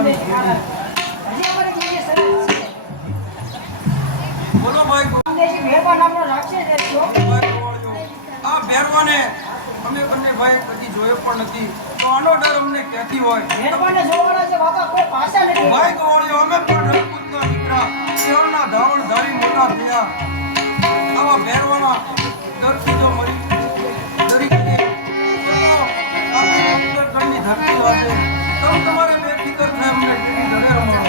તમારી બોલો ભાઈ મહેરબાન આપણો રાખશે આ ભેરવાને અમે બંને ભાઈ કદી જોયો પણ નથી તો આનો ડર અમને ક્યાંથી હોય મહેરબાનને જોવાના છે બાપા કોઈ પાછા નથી ભાઈ ગોળ્યો અમે પણ રજપૂતના દીકરા શેરના ધાવણ ધારી મોટા થયા આવા ભેરવાના ડરથી જો મરી ડરી ગઈ આપણી ઉત્તરખંડની ધરતી વાસે તો તમારે બેફિકર થાય અમને કેટલી ડરે રમણો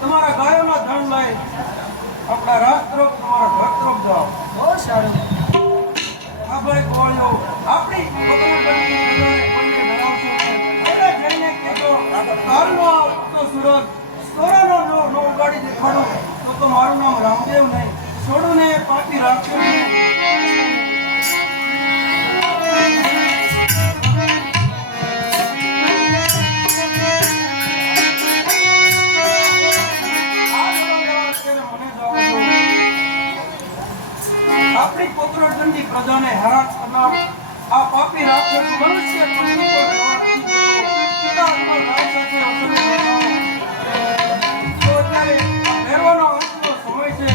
તમારા ગાયોના ધન લઈ આપણા રાષ્ટ્ર તમારા ઘર તરફ જાઓ બહુ સારું આ ભાઈ ગોળ્યો આપણી કોઈને ડરાવશો નહીં એને જઈને કહેતો કાલનો આવતો સુરત સોરાનો નો ઉગાડી દેખાડો તો મારું નામ રામદેવ નહીં છોડુને પાકી રાખશો નહીં આપણી પોતરાજનની પ્રજાને હેરાન કરનાર આ પાપી રાક્ષસ મનુષ્ય પૃથ્વી પર રહેવા નથી દેતો. પિતા અથવા ગાય સાથે અસલી રહેવાનો. તો અત્યારે આ ભેરવાનો અંતનો સમય છે.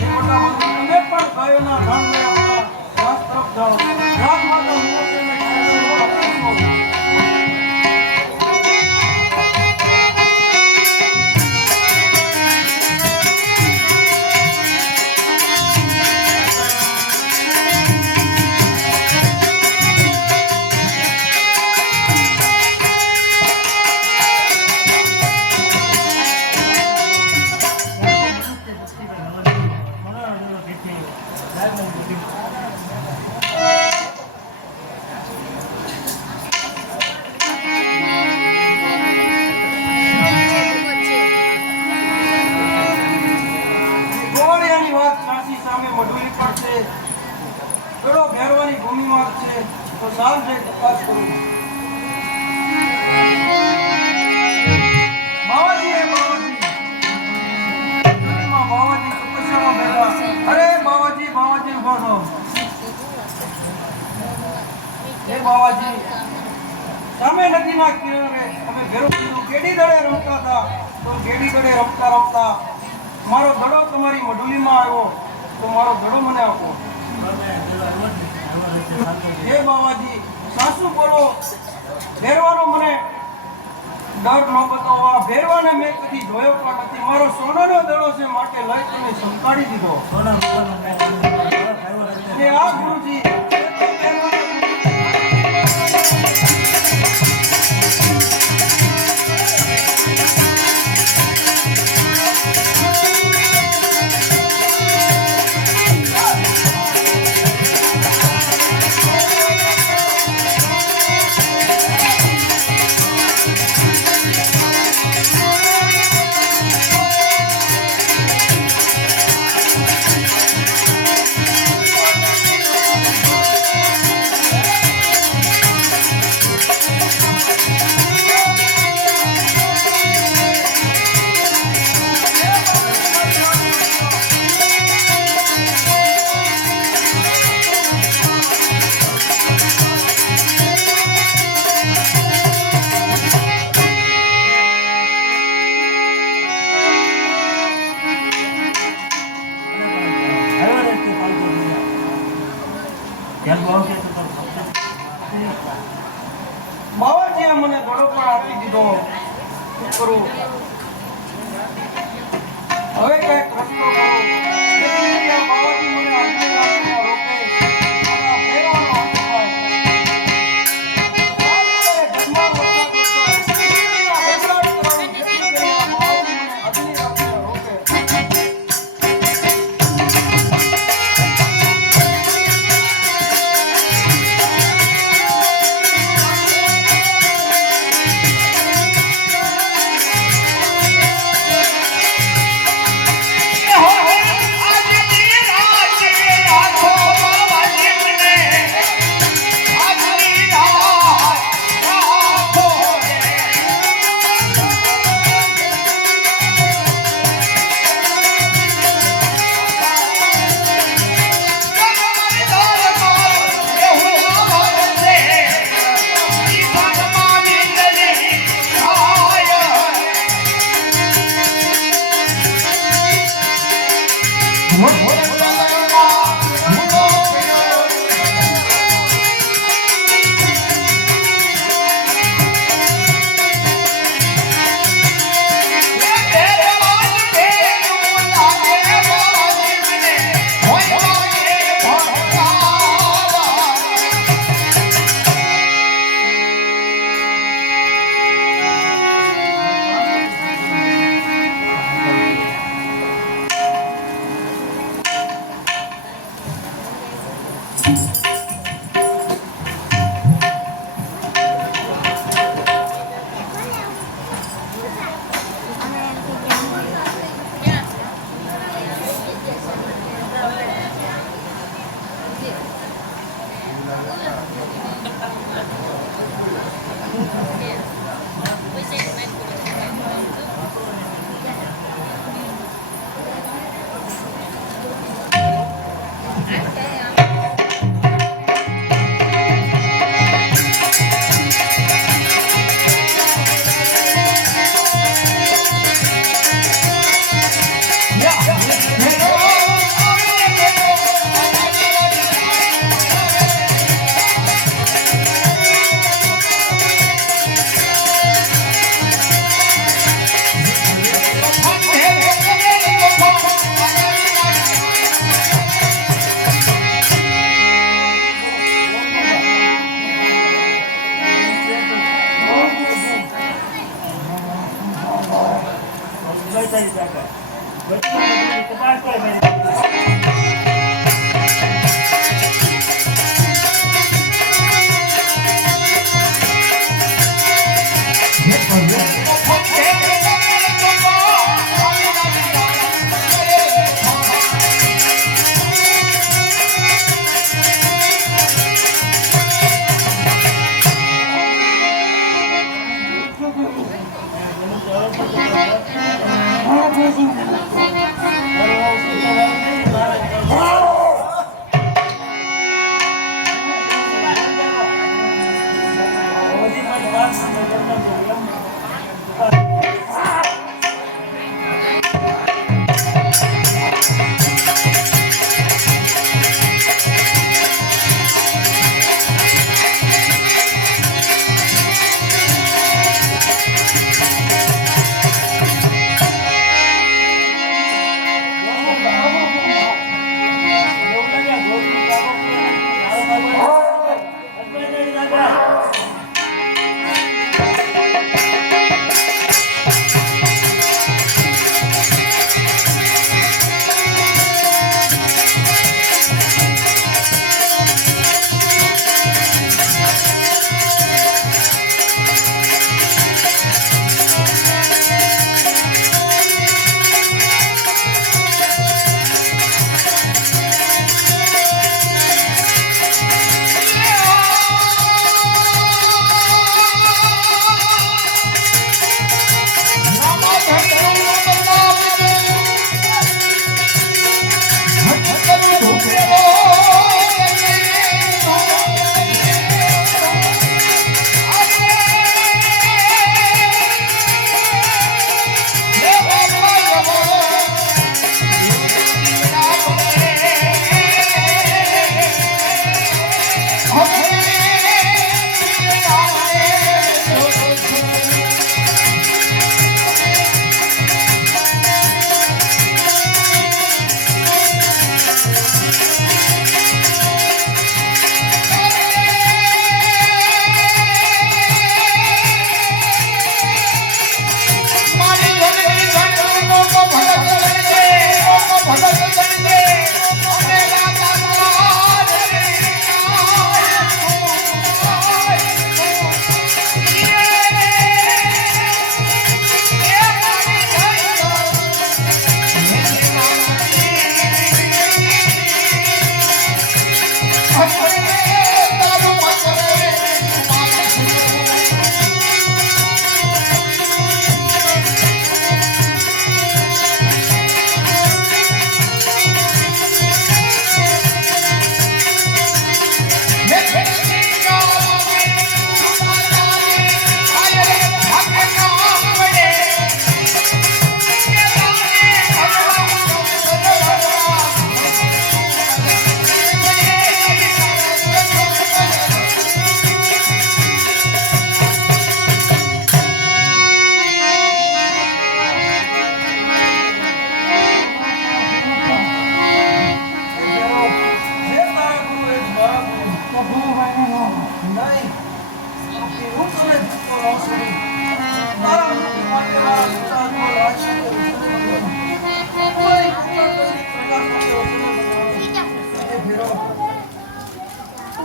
એ મોટા મંત્રી તમે પણ ગાયોના ધન લઈ આપણા રાજ તરફ જાઓ. રાજ માતા મૂર્તિને આપો. તો સાંજે તપાસ કરું. બાવાજી હે બાવાજી. દુનિયામાં બાવાજી તપસ્યામાં બેઠા. અરે બાવાજી બાવાજી ઉભો થો. હે બાવાજી, સામે નદીના કિનારે અમે ઘેરો કીધું કેડી દડે રમતા હતા. તો કેડી દડે રમતા રમતા મારો દડો તમારી મઢુલીમાં આવ્યો. તો મારો દડો મને આપો. હે બાવાજી, સાસુ બોલો. ભેરવાનો મને ડર ન બતાવો. આ ભેરવાને મેં કદી જોયો પણ નથી. મારો સોનાનો દડો છે માટે લઈ તમે સંતાડી દીધો. અને આ ગુરુજી બાવાજીએ મને દડો પણ આપી દીધો. શું કરું? હવે કઈક રસ્તો કરો. બાવાજી મને આજની રાત્રે રોકે. અને આ ભેરવાનો અપાય. ધર્મા વરસાદ વરસાદ. આ વરસાદ કરવાનું જેટલું કરે આ બાવાજી મને આજની રાત્રે રોકે. એ હો હો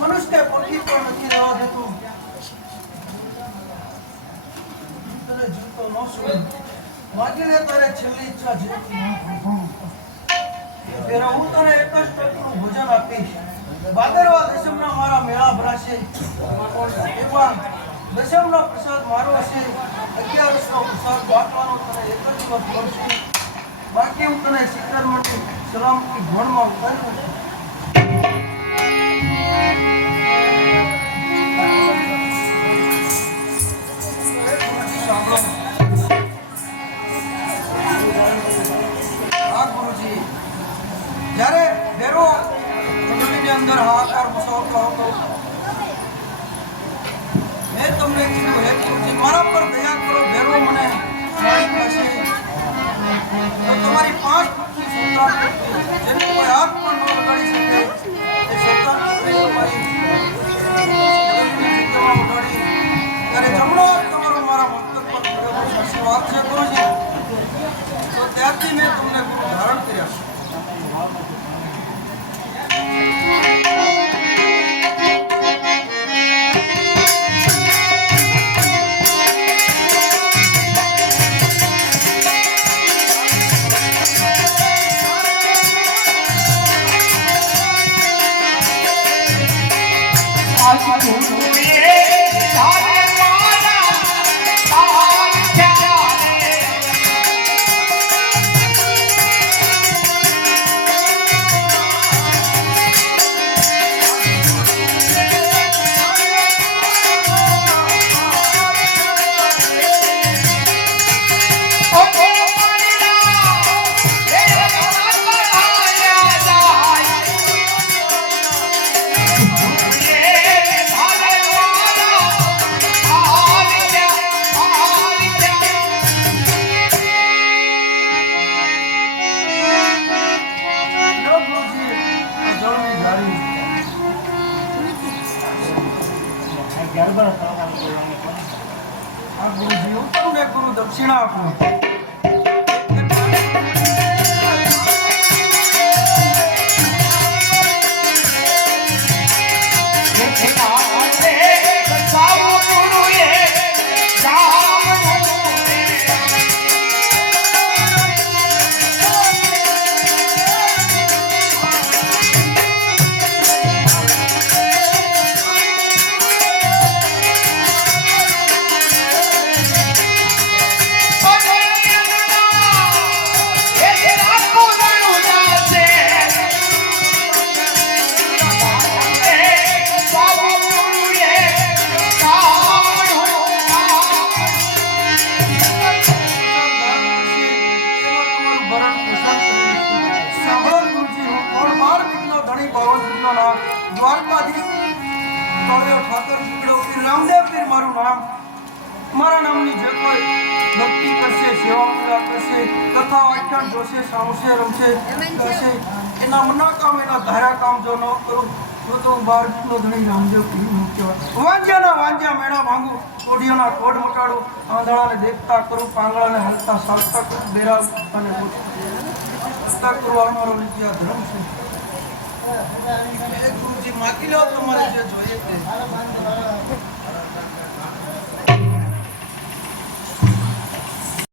મનુષ્ય પોથી પણ નથી રહેવા દેતો. તને જીવતો ન છોડું. માગીને તારે છેલ્લી ઈચ્છા છે ત્યારે હું તને એક જ ટકનું ભોજન આપીશ. ભાદરવા દશમના મારા મેળા ભરાશે એવા દશમનો પ્રસાદ મારો હશે. 11નો પ્રસાદ બાટવાનો તને એક જ દિવસ મળશે. બાકી હું તને શિખરમાંથી સલામતી ભણમાં ઉતાર્યું. જ્યારે ભેરો મંડળીની અંદર હાહાકાર મચાવતો હતો, મેં તમને કીધું, હે ગુરુજી, મારા પર દયા કરો, ભેરો મને મારી પાસે તો તમારી 5 પુત્રી સંતાન જેને કોઈ હાથ પણ ન લગાડી શકે એ સંતાન તમારી જગ્યામાં ઉડાડી ત્યારે જમણો હાથ તમારો મારા મસ્તક પર પડેલો આશીર્વાદ છે ગુરુજી. તો ત્યારથી મેં તમને ગુરુ ધારણ કર્યા છે. આ ગુરુજી હું તમને ગુરુ દક્ષિણા આપું દ્વારકાધીશ કળિયો ઠાકર પીગળો પીર રામદેવ પીર મારું નામ મારા નામની જે કોઈ ભક્તિ કરશે સેવા પૂરા કરશે કથા વાંચન જોશે સાંભળશે રમશે કરશે એના મનોકામ એના ધારા કામ જો ન કરું તો હું બાર નો ધણી રામદેવ પીર નું કહેવાય વાંજ્યાના વાંજ્યા મેળા માંગુ કોઢિયોના કોઢ મટાડું આંધળાને દેખતા કરું પાંગળાને હલતા સાલતા કરું બેરા અને બોલતા કરું અમારો નીચે ધર્મ છે ગુરુજી માગી લો તમારે જે જોઈએ તે